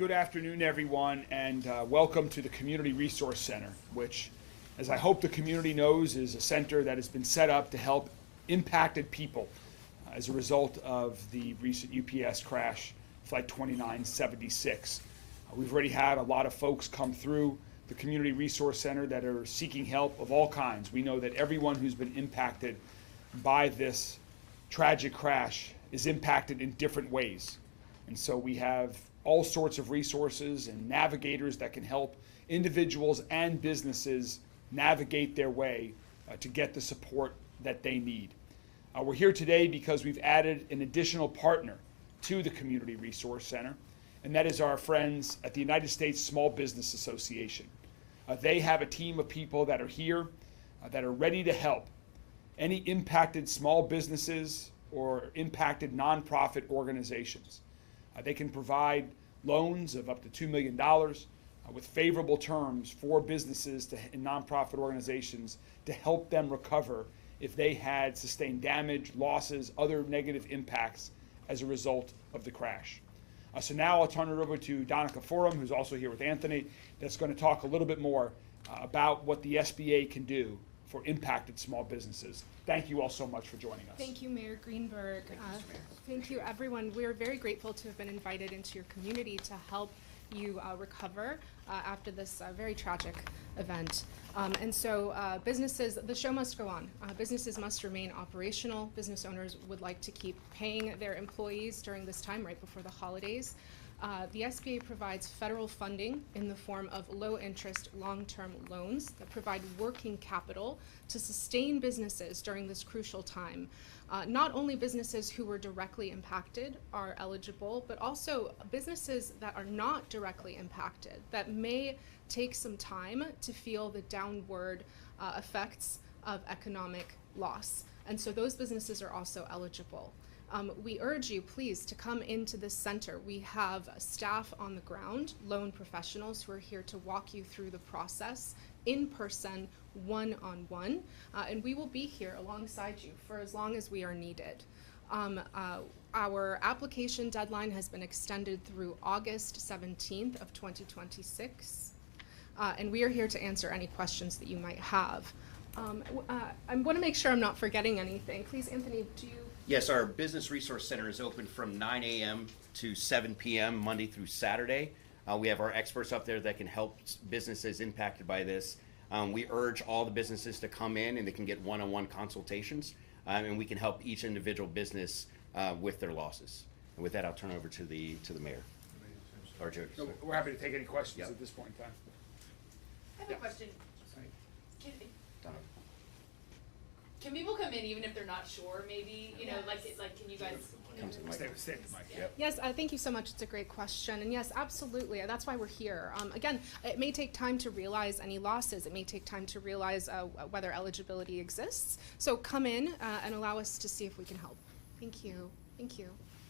Good afternoon, everyone, and welcome to the Community Resource Center, which, as I hope the community knows, is a center that has been set up to help impacted people as a result of the recent UPS crash, Flight 2976. We've already had a lot of folks come through the Community Resource Center that are seeking help of all kinds. We know that everyone who's been impacted by this tragic crash is impacted in different ways. And so we have all sorts of resources and navigators that can help individuals and businesses navigate their way to get the support that they need. We're here today because we've added an additional partner to the Community Resource Center, and that is our friends at the United States Small Business Association. They have a team of people that are here that are ready to help any impacted small businesses or impacted nonprofit organizations. They can provide loans of up to $2 million with favorable terms for businesses and nonprofit organizations to help them recover if they had sustained damage, losses, other negative impacts as a result of the crash. So now I'll turn it over to Donica Forum, who's also here with Anthony, that's going to talk a little bit more about what the SBA can do for impacted small businesses. Thank you all so much for joining us. Thank you, Mayor Greenberg. Thank you, everyone. We're very grateful to have been invited into your community to help you recover after this very tragic event. And so businesses, the show must go on. Businesses must remain operational. Business owners would like to keep paying their employees during this time right before the holidays. The SBA provides federal funding in the form of low-interest, long-term loans that provide working capital to sustain businesses during this crucial time. Not only businesses who were directly impacted are eligible, but also businesses that are not directly impacted, that may take some time to feel the downward effects of economic loss. And so those businesses are also eligible. We urge you, please, to come into this center. We have staff on the ground, loan professionals who are here to walk you through the process in person, one-on-one, and we will be here alongside you for as long as we are needed. Our application deadline has been extended through August 17th of 2026, and we are here to answer any questions that you might have. I want to make sure I'm not forgetting anything. Please, Anthony, do you? Yes, our Business Resource Center is open from 9 a.m. to 7 p.m. Monday through Saturday. We have our experts up there that can help businesses impacted by this. We urge all the businesses to come in and they can get one-on-one consultations, and we can help each individual business with their losses. And with that, I'll turn over to the mayor. Or Jody. So we're happy to take any questions at this point in time. I have a question. Can people come in even if they're not sure? Maybe can you guys? Come to the mic. Stay with the mic. Yep. Yes, thank you so much. It's a great question. And yes, absolutely. That's why we're here. Again, it may take time to realize any losses. It may take time to realize whether eligibility exists. So come in and allow us to see if we can help. Thank you. Thank you.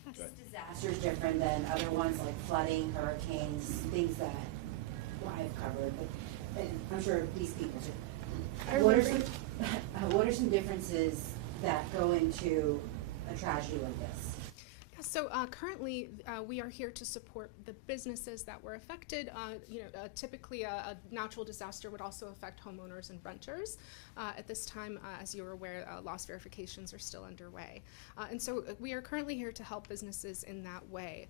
Yes. This disaster is different than other ones like flooding, hurricanes, things that I've covered. But I'm sure these people do. What are some differences that go into a tragedy like this? So currently, we are here to support the businesses that were affected. Typically, a natural disaster would also affect homeowners and renters. At this time, as you're aware, loss verifications are still underway. And so we are currently here to help businesses in that way.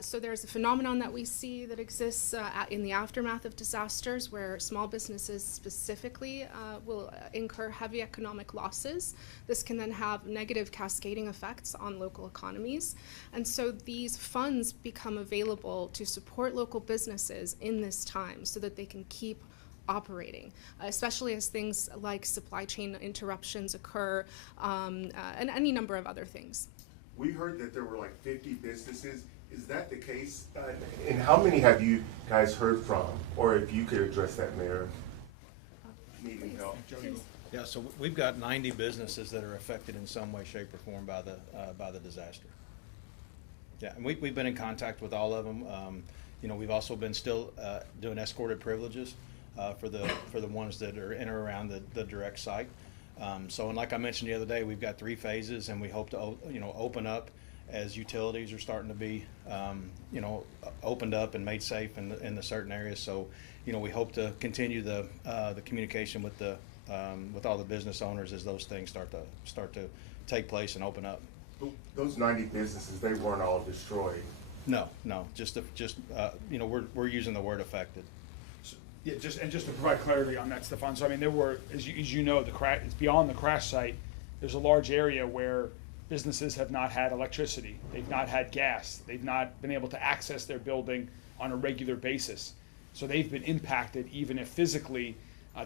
So there's a phenomenon that we see that exists in the aftermath of disasters where small businesses specifically will incur heavy economic losses. This can then have negative cascading effects on local economies. And so these funds become available to support local businesses in this time so that they can keep operating, especially as things like supply chain interruptions occur and any number of other things. We heard that there were like 50 businesses. Is that the case? And how many have you guys heard from? Or if you could address that, Mayor, needing help. Yeah, so we've got 90 businesses that are affected in some way, shape, or form by the disaster. Yeah, and we've been in contact with all of them. We've also been still doing escorted privileges for the ones that are in or around the direct site. And like I mentioned the other day, we've got 3 phases, and we hope to open up as utilities are starting to be, opened up and made safe in the certain areas. So, we hope to continue the communication with all the business owners as those things start to take place and open up. Those 90 businesses, they weren't all destroyed. No, we're using the word affected. Yeah, just to provide clarity on that, Stefan, so I mean, there were, as you know, it's beyond the crash site, there's a large area where businesses have not had electricity, they've not had gas, they've not been able to access their building on a regular basis. So they've been impacted even if physically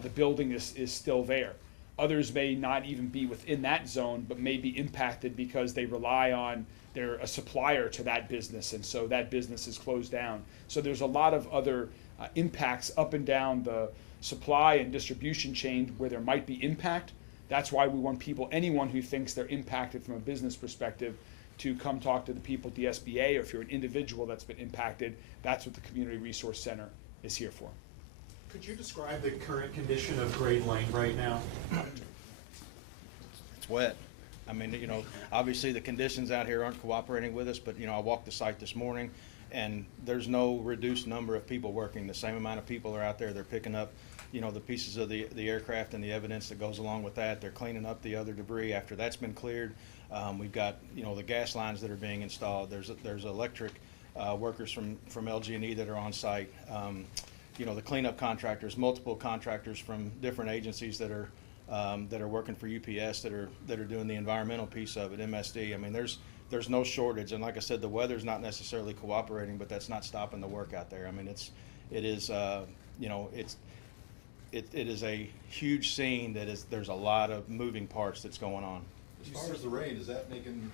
the building is still there. Others may not even be within that zone, but may be impacted because they rely on they're a supplier to that business, and so that business is closed down. So there's a lot of other impacts up and down the supply and distribution chain where there might be impact. That's why we want anyone who thinks they're impacted from a business perspective, to come talk to the people at the SBA, or if you're an individual that's been impacted, that's what the Community Resource Center is here for. Could you describe the current condition of Grade Lane right now? It's wet. I mean, obviously the conditions out here aren't cooperating with us, but, I walked the site this morning, and there's no reduced number of people working. The same amount of people are out there. They're picking up, the pieces of the aircraft and the evidence that goes along with that. They're cleaning up the other debris after that's been cleared. We've got, the gas lines that are being installed. There's electric workers from LG&E that are on site. The cleanup contractors, multiple contractors from different agencies that are working for UPS that are doing the environmental piece of it, MSD. I mean, there's no shortage, and like I said, the weather's not necessarily cooperating, but that's not stopping the work out there. I mean, it is a huge scene there's a lot of moving parts that's going on. As far as the rain, is that making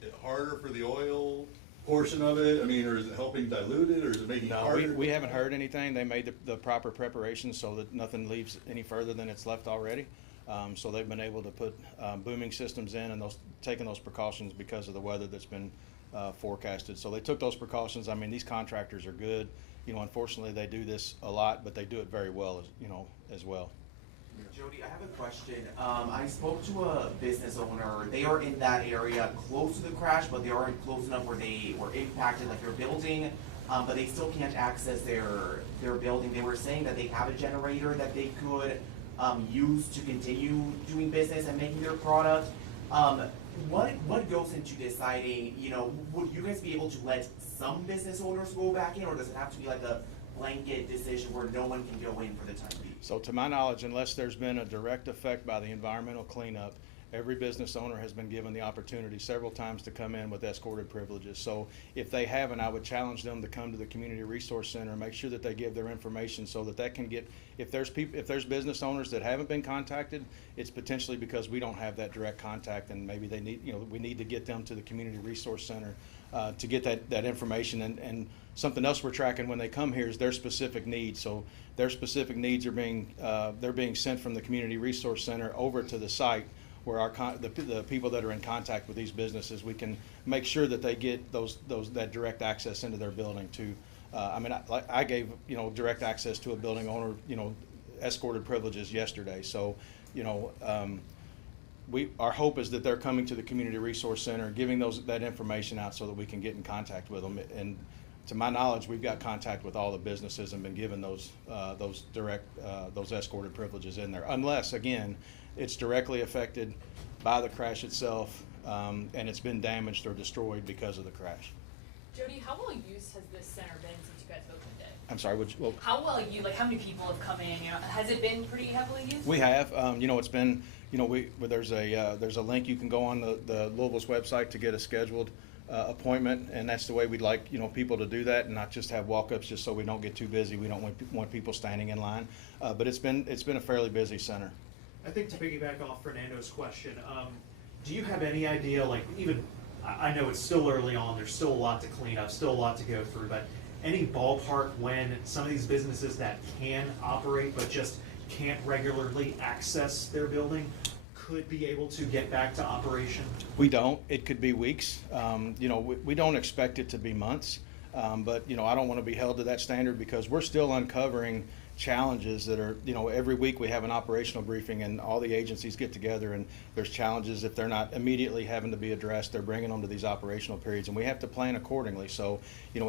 it harder for the oil portion of it? I mean, or is it helping dilute it, or is it making it harder? No, we haven't heard anything. They made the proper preparations so that nothing leaves any further than it's left already. So they've been able to put booming systems in, and taking those precautions because of the weather that's been forecasted. So they took those precautions. I mean, these contractors are good. Unfortunately, they do this a lot, but they do it very well, as well. Jody, I have a question. I spoke to a business owner. They are in that area close to the crash, but they aren't close enough where they were impacted, like their building, but they still can't access their building. They were saying that they have a generator that they could use to continue doing business and making their product. What goes into deciding, would you guys be able to let some business owners go back in, or does it have to be like a blanket decision where no one can go in for the time being? So to my knowledge, unless there's been a direct effect by the environmental cleanup, every business owner has been given the opportunity several times to come in with escorted privileges. So if they haven't, I would challenge them to come to the Community Resource Center and make sure that they give their information so that can get, if there's business owners that haven't been contacted, it's potentially because we don't have that direct contact, and maybe they need, we need to get them to the Community Resource Center to get that information. And something else we're tracking when they come here is their specific needs. So their specific needs are they're being sent from the Community Resource Center over to the site, where the people that are in contact with these businesses, we can make sure that they get that direct access into their building. I gave direct access to a building owner, escorted privileges yesterday. So our hope is that they're coming to the Community Resource Center, giving that information out so that we can get in contact with them. And to my knowledge, we've got contact with all the businesses and been given those escorted privileges in there, unless again it's directly affected by the crash itself, and it's been damaged or destroyed because of the crash. Jody, how well used has this center been since you guys opened it? I'm sorry, How well how many people have come in? Has it been pretty heavily used? We have. It's been. There's a link you can go on the Louisville's website to get a scheduled appointment, and that's the way we'd like people to do that, and not just have walk-ups, just so we don't get too busy. We don't want people standing in line. But it's been a fairly busy center. I think to piggyback off Fernando's question, do you have any idea, I know it's still early on, there's still a lot to clean up, still a lot to go through, but any ballpark when some of these businesses that can operate but just can't regularly access their building could be able to get back to operation? We don't. It could be weeks. We don't expect it to be months, but I don't want to be held to that standard, because we're still uncovering challenges that are, every week we have an operational briefing and all the agencies get together and there's challenges. If they're not immediately having to be addressed, they're bringing them to these operational periods, and we have to plan accordingly. So,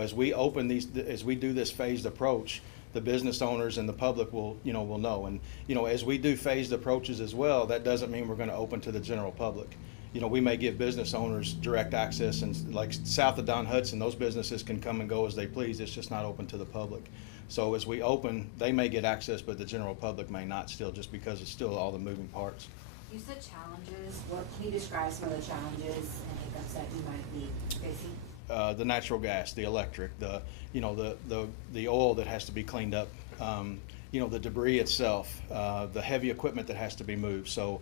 as we open as we do this phased approach, the business owners and the public will know. And, as we do phased approaches as well, that doesn't mean we're going to open to the general public. We may give business owners direct access, and like south of Don Hudson, those businesses can come and go as they please. It's just not open to the public. So as we open, they may get access, but the general public may not still, just because it's still all the moving parts. You said challenges. Can you describe some of the challenges and hiccups that you might be facing? The natural gas, the electric, the oil that has to be cleaned up, the debris itself, the heavy equipment that has to be moved. So,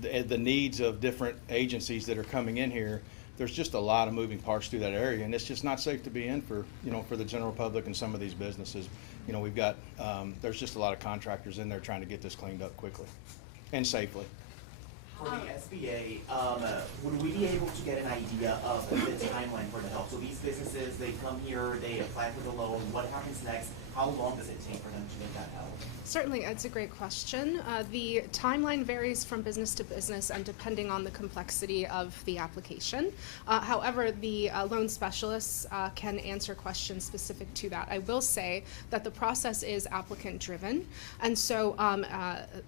the needs of different agencies that are coming in here, there's just a lot of moving parts through that area, and it's just not safe to be in for the general public and some of these businesses. We've got, there's just a lot of contractors in there trying to get this cleaned up quickly and safely. For the SBA, would we be able to get an idea of the timeline for the help? So these businesses, they come here, they apply for the loan, what happens next? How long does it take for them to get that help? Certainly, it's a great question. The timeline varies from business to business and depending on the complexity of the application. However, the loan specialists can answer questions specific to that. I will say that the process is applicant driven, and so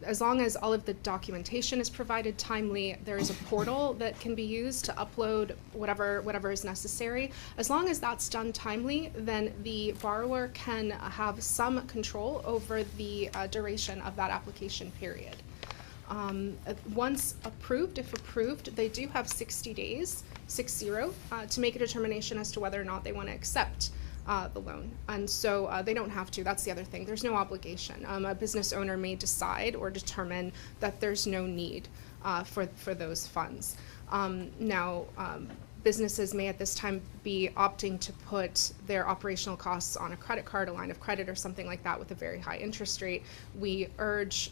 as long as all of the documentation is provided timely, there is a portal that can be used to upload whatever is necessary. As long as that's done timely, then the borrower can have some control over the duration of that application period. Once approved, if approved, they do have 60 days, 60, to make a determination as to whether or not they want to accept the loan. And so they don't have to. That's the other thing. There's no obligation. A business owner may decide or determine that there's no need for those funds. Now, businesses may at this time be opting to put their operational costs on a credit card, a line of credit, or something like that with a very high interest rate. We urge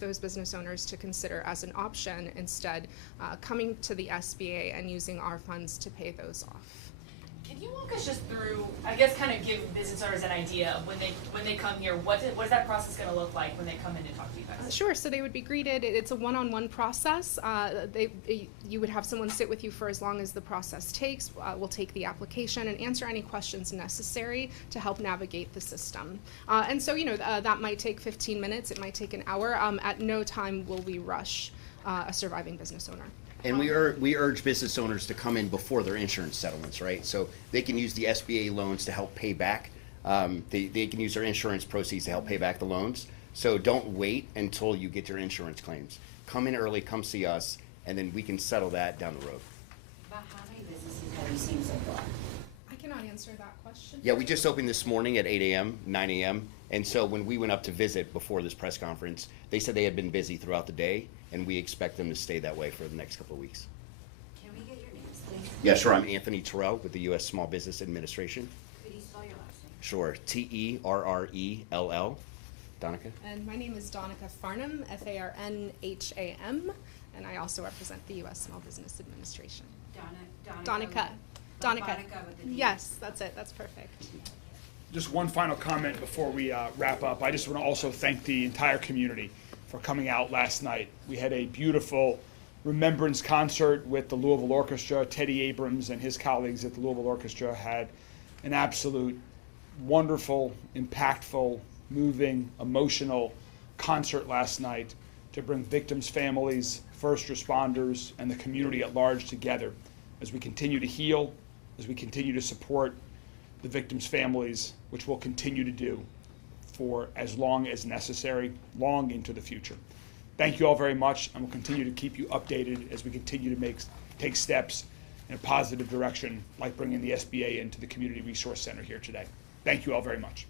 those business owners to consider as an option instead coming to the SBA and using our funds to pay those off. Can you walk us just through, I guess, kind of give business owners an idea of when they come here, what is that process going to look like when they come in to talk to you guys? Sure. So they would be greeted. It's a one-on-one process. You would have someone sit with you for as long as the process takes. We'll take the application and answer any questions necessary to help navigate the system. And so, that might take 15 minutes. It might take an hour. At no time will we rush a surviving business owner. And we urge business owners to come in before their insurance settlements, right? So they can use the SBA loans to help pay back. They can use their insurance proceeds to help pay back the loans. So don't wait until you get your insurance claims. Come in early, come see us, and then we can settle that down the road. About how many businesses have you seen so far? I cannot answer that question. Yeah, we just opened this morning at 8 a.m., 9 a.m. And so when we went up to visit before this press conference, they said they had been busy throughout the day, and we expect them to stay that way for the next couple of weeks. Can we get your names, please? Yeah, sure. I'm Anthony Terrell with the U.S. Small Business Administration. Could you spell your last name? Sure. Terrell. Donica? And my name is Donica Farnham, Farnham, and I also represent the U.S. Small Business Administration. Donica. Donica with the D. Yes, that's it. That's perfect. Just one final comment before we wrap up. I just want to also thank the entire community for coming out last night. We had a beautiful remembrance concert with the Louisville Orchestra. Teddy Abrams and his colleagues at the Louisville Orchestra had an absolute wonderful, impactful, moving, emotional concert last night to bring victims' families, first responders, and the community at large together as we continue to heal, as we continue to support the victims' families, which we'll continue to do for as long as necessary, long into the future. Thank you all very much, and we'll continue to keep you updated as we continue to take steps in a positive direction, like bringing the SBA into the Community Resource Center here today. Thank you all very much.